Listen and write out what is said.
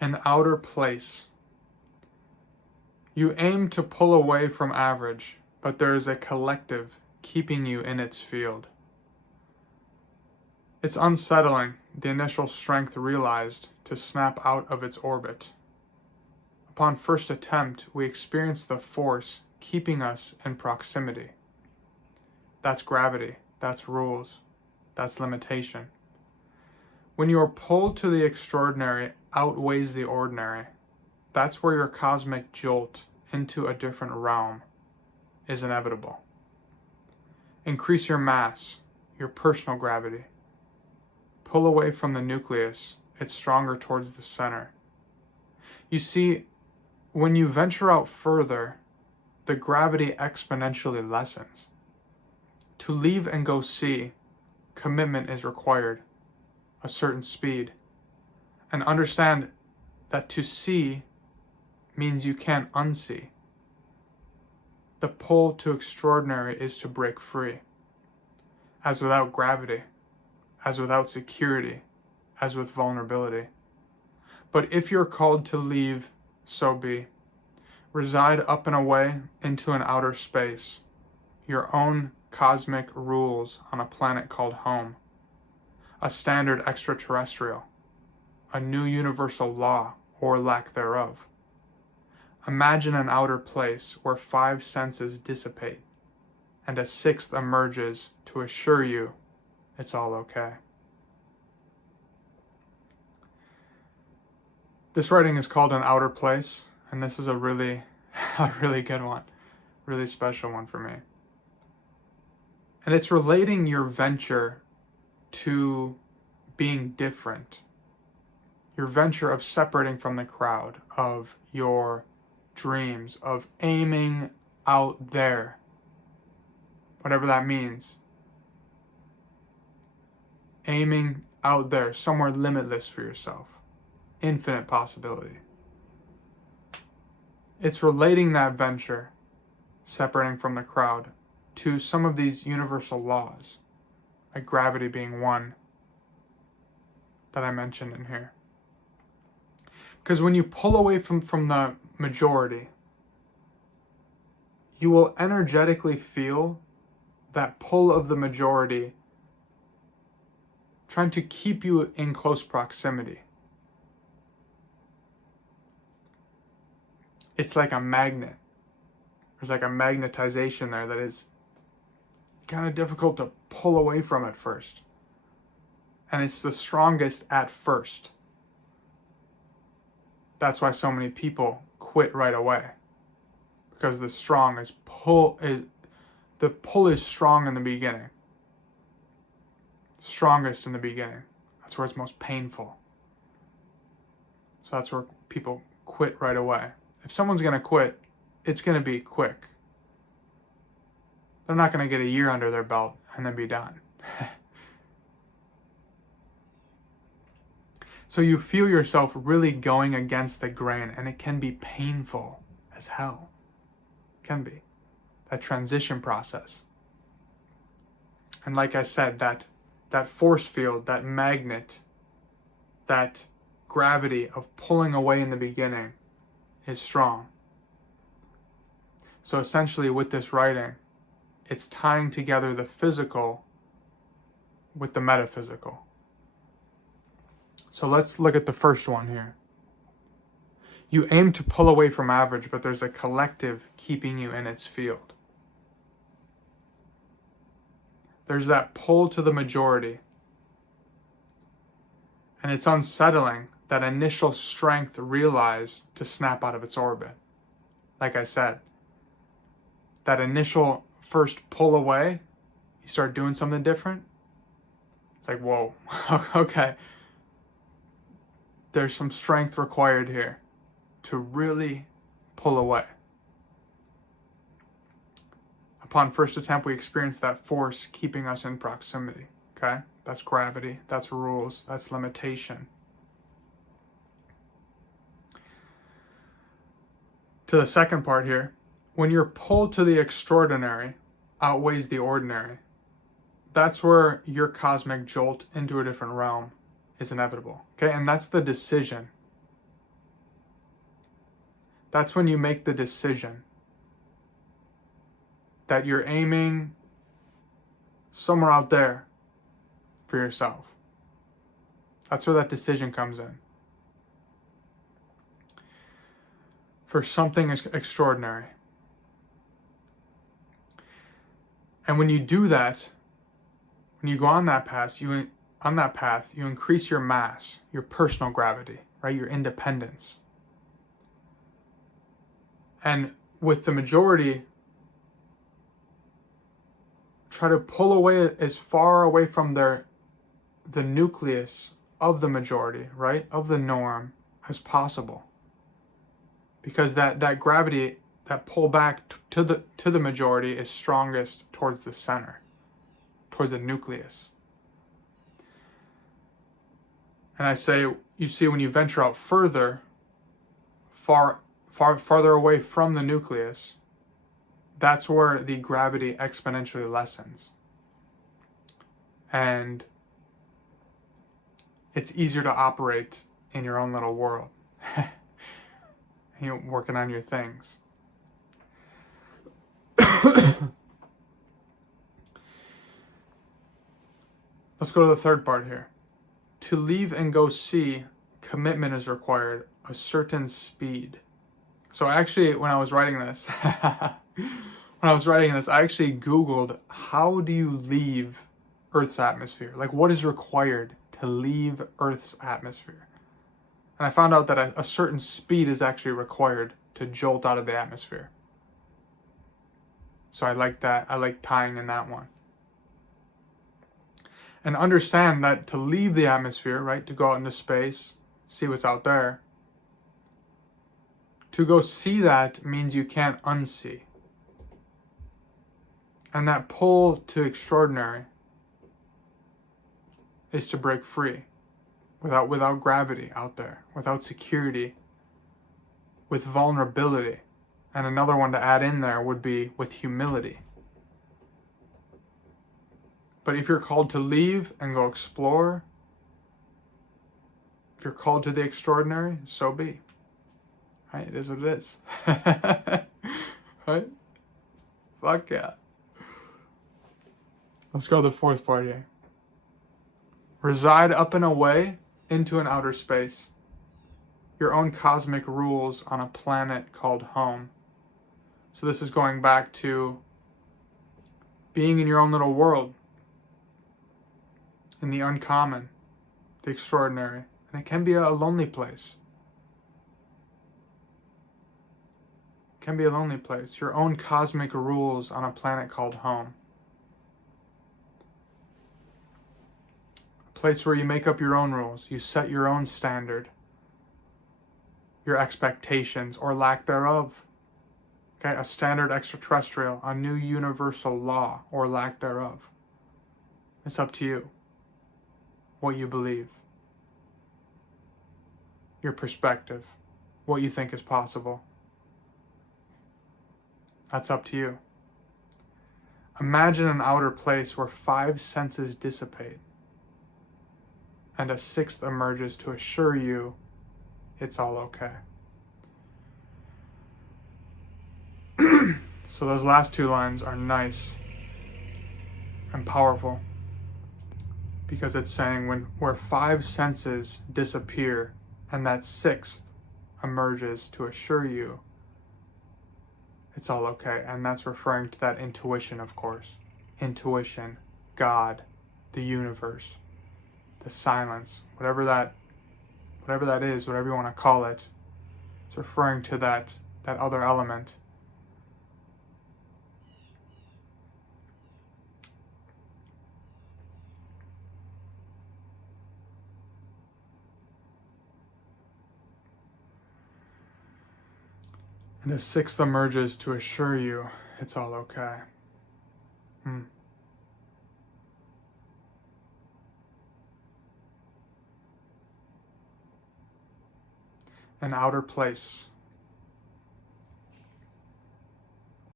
an outer place. You aim to pull away from average, but there is a collective keeping you in its field. It's unsettling, the initial strength realized, to snap out of its orbit. Upon first attempt, we experience the force keeping us in proximity. That's gravity, that's rules, that's limitation. When you are pulled to the extraordinary outweighs the ordinary, that's where your cosmic jolt into a different realm is inevitable. Increase your mass, your personal gravity. Pull away from the nucleus, it's stronger towards the center. You see, when you venture out further, the gravity exponentially lessens. To leave and go see, commitment is required, a certain speed. And understand that to see means you can't unsee. The pull to extraordinary is to break free. As without gravity, as without security, as with vulnerability. But if you're called to leave, so be. Reside up and away into an outer space, your own cosmic rules on a planet called home, a standard extraterrestrial, a new universal law or lack thereof. Imagine an outer place where 5 senses dissipate and a 6th emerges to assure you it's all okay. This writing is called An Outer Place, and this is a really good one, really special one for me. And it's relating your venture to being different, your venture of separating from the crowd, of your dreams, of aiming out there, whatever that means. Aiming out there, somewhere limitless for yourself, infinite possibility. It's relating that venture, separating from the crowd, to some of these universal laws, like gravity being one that I mentioned in here. Because when you pull away from the majority, you will energetically feel that pull of the majority trying to keep you in close proximity. It's like a magnet. There's like a magnetization there that is kind of difficult to pull away from at first. And it's the strongest at first. That's why so many people quit right away. Because the pull is strong in the beginning. Strongest in the beginning. That's where it's most painful. So that's where people quit right away. If someone's going to quit, it's going to be quick. They're not going to get a year under their belt and then be done. So you feel yourself really going against the grain, and it can be painful as hell. It can be. That transition process. And like I said, that force field, that magnet, that gravity of pulling away in the beginning is strong. So essentially with this writing, it's tying together the physical with the metaphysical. So let's look at the first one here. You aim to pull away from average, but there's a collective keeping you in its field. There's that pull to the majority. And it's unsettling, that initial strength realized to snap out of its orbit. Like I said, that initial first pull away, you start doing something different. It's like, whoa, okay. There's some strength required here to really pull away. Upon first attempt, we experience that force keeping us in proximity, okay? That's gravity, that's rules, that's limitation. To the second part here, when you're pulled to the extraordinary outweighs the ordinary, that's where your cosmic jolt into a different realm is inevitable, okay? And that's the decision. That's when you make the decision that you're aiming somewhere out there for yourself. That's where that decision comes in. For something extraordinary. And when you do that, when you go on that path, you increase your mass, your personal gravity, right? Your independence. And with the majority, try to pull away as far away from the nucleus of the majority, right? Of the norm as possible. Because that gravity, that pull back to the majority is strongest towards the center, towards the nucleus. And I say, you see, when you venture out further, farther away from the nucleus, that's where the gravity exponentially lessens. And it's easier to operate in your own little world. You're working on your things. Let's go to the third part here. To leave and go see, commitment is required, a certain speed. So actually, when I was writing this, I actually Googled, how do you leave Earth's atmosphere? Like, what is required to leave Earth's atmosphere? And I found out that a certain speed is actually required to jolt out of the atmosphere. So I like that. I like tying in that one. And understand that to leave the atmosphere, right, to go out into space, see what's out there, to go see that means you can't unsee. And that pull to extraordinary is to break free without gravity out there, without security, with vulnerability. And another one to add in there would be with humility. But if you're called to leave and go explore, if you're called to the extraordinary, so be. Right? It is what it is. Right? Fuck yeah. Let's go to the fourth part here. Reside up and away into an outer space. Your own cosmic rules on a planet called home. So this is going back to being in your own little world. In the uncommon, the extraordinary. And it can be a lonely place. It can be a lonely place. Your own cosmic rules on a planet called home. A place where you make up your own rules. You set your own standard. Your expectations or lack thereof. Okay, a standard extraterrestrial, a new universal law or lack thereof. It's up to you. What you believe, your perspective, what you think is possible. That's up to you. Imagine an outer place where 5 senses dissipate and a 6th emerges to assure you it's all okay. So those last 2 lines are nice and powerful. Because it's saying where 5 senses disappear and that 6th emerges to assure you it's all okay. And that's referring to that intuition, of course. Intuition, God, the universe, the silence, whatever that is, whatever you want to call it. It's referring to that other element. And a 6th emerges to assure you it's all okay. An outer place.